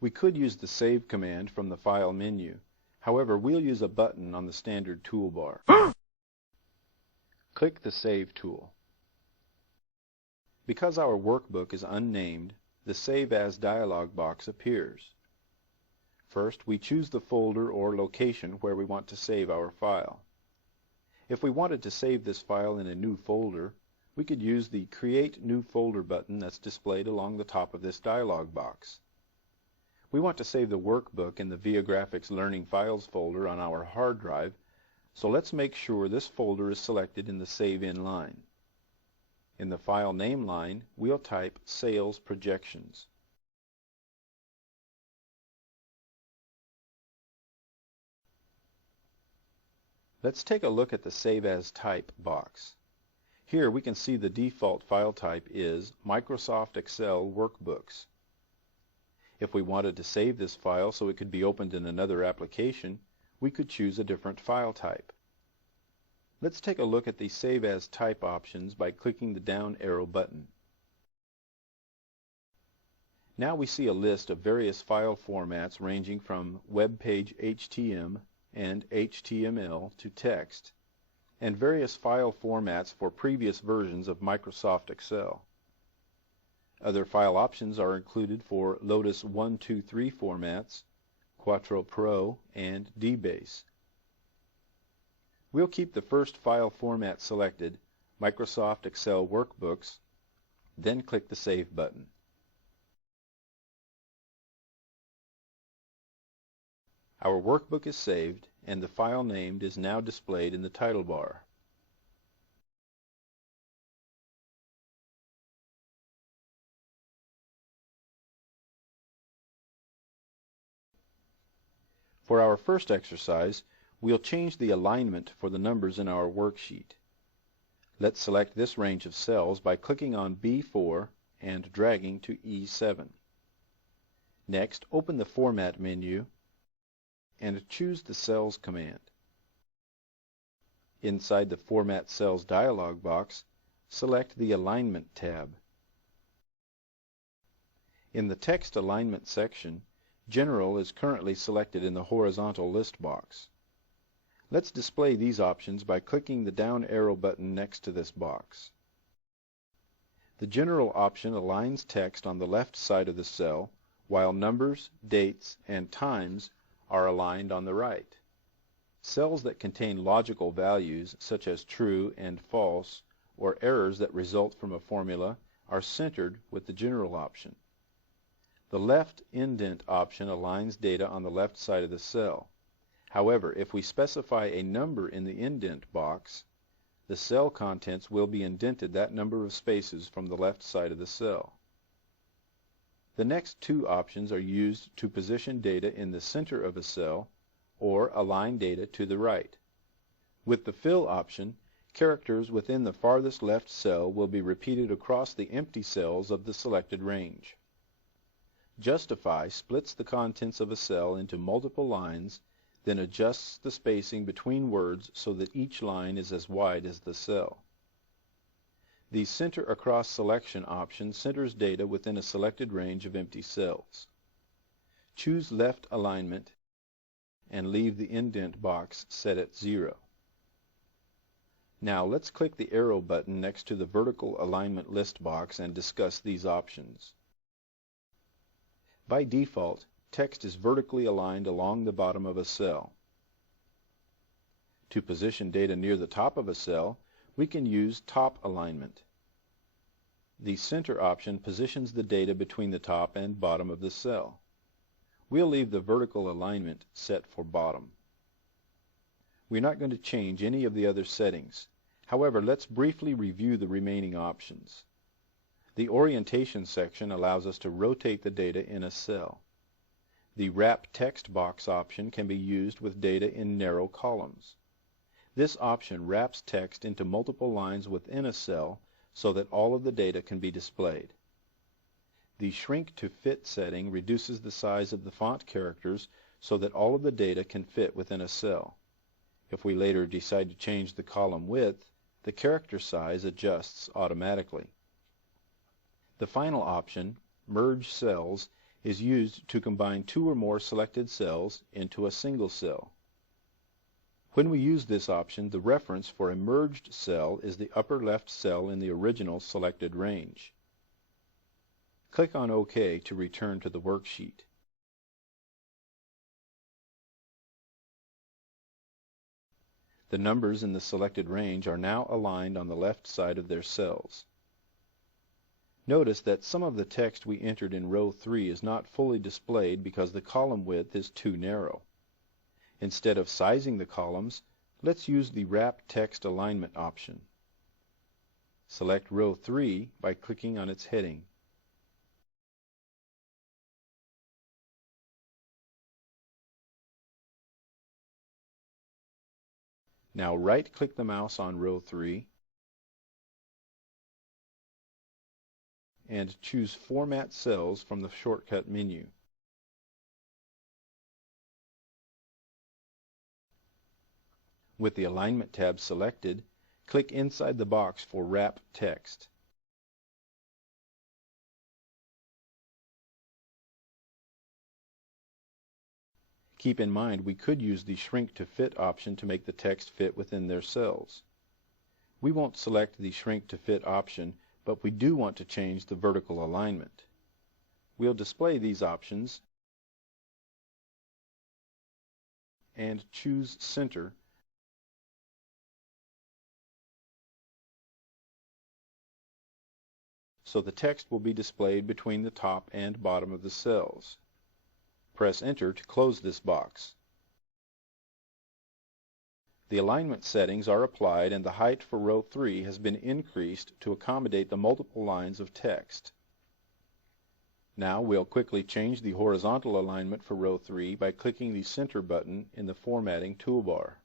We could use the Save command from the File menu. However, we'll use a button on the standard toolbar. Click the Save tool. Because our workbook is unnamed, the Save As dialog box appears. First, we choose the folder or location where we want to save our file. If we wanted to save this file in a new folder, we could use the Create New Folder button that's displayed along the top of this dialog box. We want to save the workbook in the Viagrafix Learning Files folder on our hard drive, so let's make sure this folder is selected in the Save In line. In the file name line, we'll type Sales Projections. Let's take a look at the Save As Type box. Here we can see the default file type is Microsoft Excel Workbooks. If we wanted to save this file so it could be opened in another application, we could choose a different file type. Let's take a look at the Save As Type options by clicking the down arrow button. Now we see a list of various file formats ranging from web page HTML and HTML to text, and various file formats for previous versions of Microsoft Excel. Other file options are included for Lotus 123 formats, Quattro Pro, and DBase. We'll keep the first file format selected, Microsoft Excel Workbooks, then click the Save button. Our workbook is saved, and the file named is now displayed in the title bar. For our first exercise, we'll change the alignment for the numbers in our worksheet. Let's select this range of cells by clicking on B4 and dragging to E7. Next, open the Format menu and choose the Cells command. Inside the Format Cells dialog box, select the Alignment tab. In the Text Alignment section, General is currently selected in the horizontal list box. Let's display these options by clicking the down arrow button next to this box. The General option aligns text on the left side of the cell, while numbers, dates, and times are aligned on the right. Cells that contain logical values, such as true and false, or errors that result from a formula, are centered with the General option. The left indent option aligns data on the left side of the cell. However, if we specify a number in the indent box, the cell contents will be indented that number of spaces from the left side of the cell. The next two options are used to position data in the center of a cell or align data to the right. With the Fill option, characters within the farthest left cell will be repeated across the empty cells of the selected range. Justify splits the contents of a cell into multiple lines, then adjusts the spacing between words so that each line is as wide as the cell. The Center Across Selection option centers data within a selected range of empty cells. Choose Left Alignment and leave the indent box set at 0. Now let's click the arrow button next to the Vertical Alignment list box and discuss these options. By default, text is vertically aligned along the bottom of a cell. To position data near the top of a cell, we can use Top Alignment. The Center option positions the data between the top and bottom of the cell. We'll leave the vertical alignment set for bottom. We're not going to change any of the other settings. However, let's briefly review the remaining options. The Orientation section allows us to rotate the data in a cell. The Wrap Text Box option can be used with data in narrow columns. This option wraps text into multiple lines within a cell so that all of the data can be displayed. The Shrink to Fit setting reduces the size of the font characters so that all of the data can fit within a cell. If we later decide to change the column width, the character size adjusts automatically. The final option, Merge Cells, is used to combine two or more selected cells into a single cell. When we use this option, the reference for a merged cell is the upper left cell in the original selected range. Click on OK to return to the worksheet. The numbers in the selected range are now aligned on the left side of their cells. Notice that some of the text we entered in row 3 is not fully displayed because the column width is too narrow. Instead of sizing the columns, let's use the Wrap Text Alignment option. Select row 3 by clicking on its heading. Now right-click the mouse on row 3 and choose Format Cells from the shortcut menu. With the Alignment tab selected, click inside the box for Wrap Text. Keep in mind we could use the Shrink to Fit option to make the text fit within their cells. We won't select the Shrink to Fit option, but we do want to change the vertical alignment. We'll display these options and choose Center so the text will be displayed between the top and bottom of the cells. Press Enter to close this box. The alignment settings are applied and the height for row 3 has been increased to accommodate the multiple lines of text. Now we'll quickly change the horizontal alignment for row 3 by clicking the Center button in the Formatting toolbar.